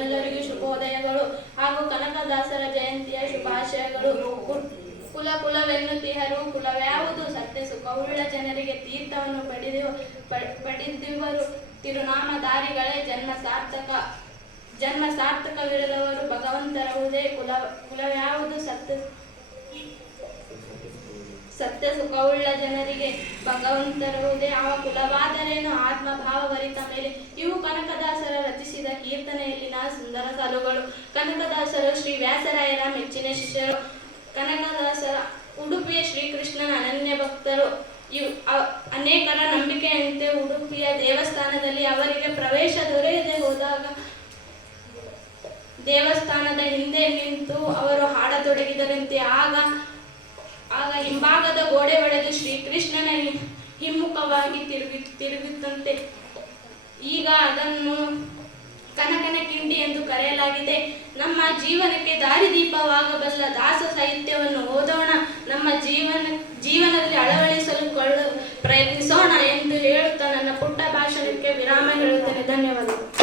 ಎಲ್ಲರಿಗೂ ಶುಭೋದಯಗಳು ಹಾಗೂ ಕನಕದಾಸರ ಜಯಂತಿಯ ಶುಭಾಶಯಗಳು. ಕುಲ ಕುಲವೆನ್ನುತ್ತಿಹರು, ಕುಲವ್ಯಾವುದು ಸತ್ಯ ಸುಖವುಳ್ಳ ಜನರಿಗೆ ತೀರ್ಥವನ್ನು ಪಡೆದು ಪಡೆದಿವರು. ತಿರುನಾಮಧಾರಿಗಳೇ ಜನ್ಮ ಸಾರ್ಥಕ, ಜನ್ಮ ಸಾರ್ಥಕವಿರದವರು. ಭಗವಂತರವುದೇ ಕುಲ, ಕುಲವ್ಯಾವುದು ಸತ್ಯ ಸತ್ಯ ಸುಖವುಳ್ಳ ಜನರಿಗೆ ಭಗವಂತರುವುದೇ ಆ ಕುಲವಾದರೇನು? ಆತ್ಮಭಾವಭರಿತ ಮೇಲೆ. ಇವು ಕನಕದಾಸರ ರಚಿಸಿದ ಕೀರ್ತನೆಯಲ್ಲಿನ ಸುಂದರ ಸಾಲುಗಳು. ಕನಕದಾಸರು ಶ್ರೀ ವ್ಯಾಸರಾಯರ ಮೆಚ್ಚಿನ ಶಿಷ್ಯರು. ಕನಕದಾಸರ ಉಡುಪಿಯ ಶ್ರೀಕೃಷ್ಣನ ಅನನ್ಯ ಭಕ್ತರು. ಇವು ಅನೇಕರ ನಂಬಿಕೆಯಂತೆ ಉಡುಪಿಯ ದೇವಸ್ಥಾನದಲ್ಲಿ ಅವರಿಗೆ ಪ್ರವೇಶ ದೊರೆಯದೆ ಹೋದಾಗ ದೇವಸ್ಥಾನದ ಹಿಂದೆ ನಿಂತು ಅವರು ಹಾಡತೊಡಗಿದರಂತೆ ಆಗ ಆಗ ಹಿಂಭಾಗದ ಗೋಡೆ ಒಡೆದು ಶ್ರೀಕೃಷ್ಣನ ಹಿಮ್ಮುಖವಾಗಿ ತಿರುಗಿ, ತಿರುಗುತ್ತಂತೆ. ಈಗ ಅದನ್ನು ಕರೆಯಲಾಗಿದೆ. ನಮ್ಮ ಜೀವನಕ್ಕೆ ದಾರಿದೀಪವಾಗಬಲ್ಲ ದಾಸ ಸಾಹಿತ್ಯವನ್ನು ಓದೋಣ. ನಮ್ಮ ಜೀವನ, ಜೀವನದಲ್ಲಿ ಅಳವಡಿಸಲು ಕೊಳ್ಳ ಪ್ರಯತ್ನಿಸೋಣ ಎಂದು ಹೇಳುತ್ತಾ ನನ್ನ ಪುಟ್ಟ ಭಾಷಣಕ್ಕೆ ವಿರಾಮ ಹೇಳುತ್ತೇನೆ. ಧನ್ಯವಾದಗಳು.